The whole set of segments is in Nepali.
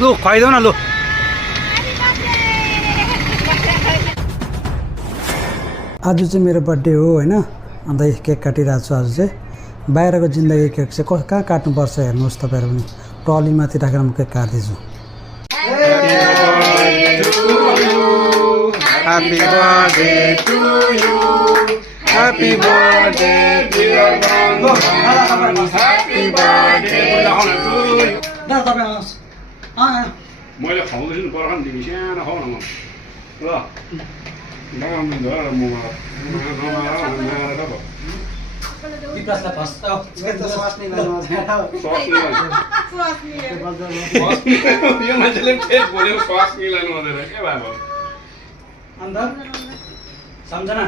लु खुवाइदेऊ न लु आज चाहिँ मेरो बर्थडे हो होइन अन्त केक काटिरहेको छु आज चाहिँ बाहिरको जिन्दगी केक चाहिँ कहाँ काट्नुपर्छ हेर्नुहोस् तपाईँहरू पनि ट्रलीमाथि राखेर म cake काट्दैछु Happy birthday to you. Happy birthday dear Bangla. Happy birthday to you. दा तपाईँ आउनुहोस् मैले खाउँदैछु नि पर्खन तिमी सानो खाऊ न म ल लगाउनु धर म विकासलाई फर्स्ट यो मान्छेले फेस बोलेको स्वास मिलाउनु हुँदैन के भयो अन्त सम्झना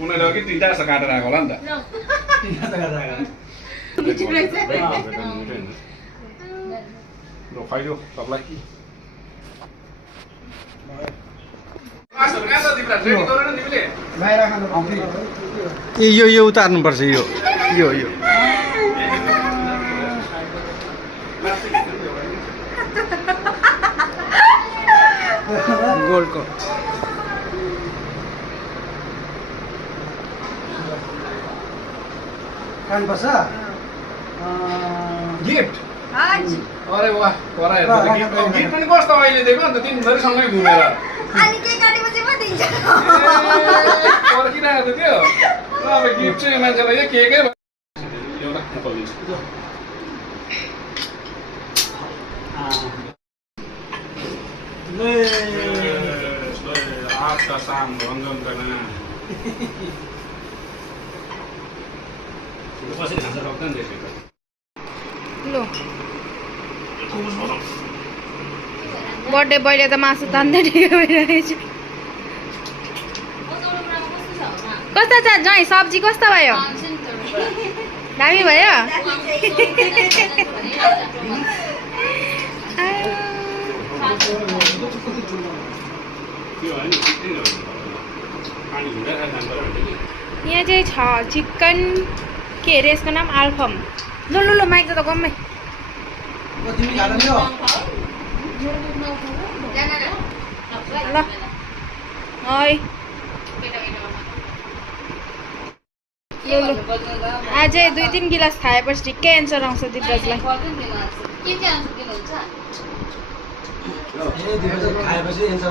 उनीहरूले अघि 3-4 जस्तो काटेर आएको होला नि त ल खाइदियो सबलाई यो उतार्नुपर्छ यो गोल्ड कप खानुपर्छ गिफ्ट अरे वाह कराएर गिफ्ट पनि कस्तो अहिले दिएको अन्त तिमीहरू सँगै घुमेर अनि के काटेपछि म दिन्छु पर्खिरहेको थियो र अब गिफ्ट चाहिँ मान्छेलाई यो केकै एउटा खोलिदिन्छु आज का शाम रंजन करना कसरी खान्छ सक्दैन त्यसै लो बर्थडे बहिले त मासु तान्दै भइरहेछ कस्तो छ जय सब्जी कस्तो भयो दामी भयो यहाँ चाहिँ छ चिकन के अरे यसको नाम आल्फम ल ल ल माइक त गम्मै ल है अझै 2-3 गिलास खाएपछि ठिक्कै एन्सर आउँछ दिपराजलाई खाएपछि एन्सर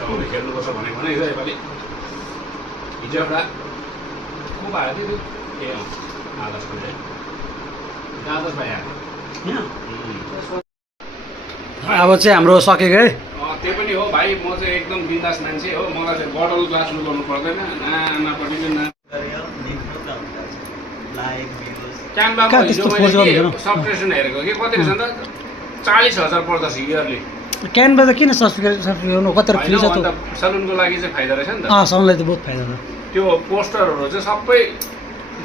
आउने खेल्नुपर्छ भनेको नै योपालि हिजो एउटा को भएको थियो ए आदर्श भाइ आएको अब चाहिँ हाम्रो सकेको है त्यो पनि हो भाइ म चाहिँ एकदम बिन्दास मान्छे हो मलाई चाहिँ बटल ग्लास लुगाउनु पर्दैन नानापट्टि क्यानभाको हिजो मैले सब्सक्रिप्सन हेरेको कि कति रहेछ नि त 40,000 पर्दछ इयरली क्यानभा त किन सब्सक्रिप्सन कति फ्री छ त सलुनको लागि चाहिँ फाइदा रहेछ नि त सलुनलाई त बहुत फाइदा छ त्यो पोस्टरहरू चाहिँ सबै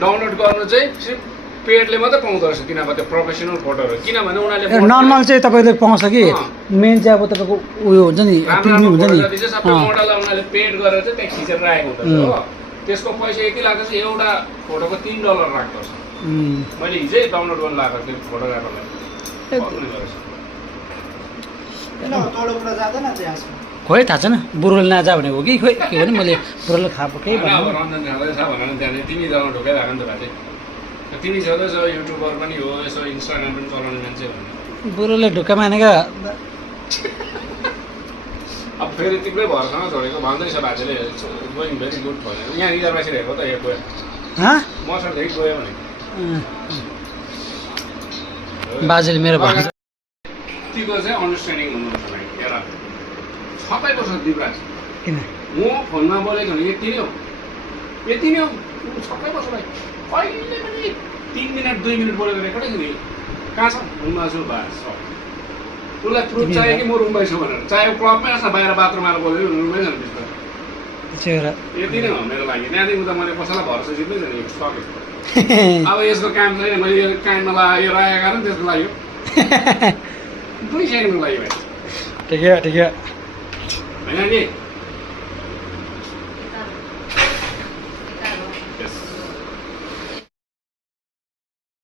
डाउनलोड गर्नु चाहिँ सिर्फ पेडले मात्रै पाउँदो रहेछ किनभने त्यो प्रोफेसनल फोटोहरू किनभने उनीहरूले नर्मल चाहिँ तपाईँले पाउँछ कि मेन चाहिँ अब तपाईँको उयो हुन्छ नि प्रिमियम हुन्छ नि सबै मोडललाई उनीहरूले पेड गरेर चाहिँ त्यहाँ खिचेर राखेको हुन्छ हो त्यसको पैसा यति लाग्छ एउटा फोटोको $3 राख्दो रहेछ मैले हिजै डाउनलोड गर्नु लगाएको त्यो फोटोग्राफरलाई खोइ थाहा छैन बुढोले नजा भनेको कि खोइ के भने मैले बुढोले खाएको केही अब रञ्जन खाँदैछ भनेर त्यहाँ तिमीसँग ढोकाइरहेको नि त भाइ तिमी छँदैछ युट्युबर पनि हो यसो इन्स्टाग्राम पनि चलाउने मान्छे भन्ने बुढोले ढुक्का मानेका अब फेरि तिम्रै भरसँग छोडेको भन्दैछ बाजेले गोइङ भेरी गुड भनेर यहाँ रिजर्भ हेरेको त यो गयो मसँगदेखि गयो भने बाजेले मेरो भन्नु तिम्रो चाहिँ अन्डरस्ट्यान्डिङ हुनुपर्छ भाइ एउटा सबै पर्छ दिपराज किन म फोनमा बोलेको भने यति नै हो सबै पर्छ भाइ कहिले पनि 3 मिनट 2 मिनट बोलेको रेकर्डै हुने कहाँ छ रुममा छु बास उसलाई प्रुफ चाहियो कि म रुममै छु भनेर चाहे क्लबमै आछ बाहिर बाथरुममा बोल्यो रुममै जानु त्यसमा यति नै हो मेरो लागि त्यहाँदेखि उता मैले कसैलाई भरोसा जित्नै छैन सक्यो अब यसको काम चाहिँ मैले यो काममा लगायो राखेको कारण त्यसको लागि 2 सेकेन्डको लागि भाइ ठिकै होइन नि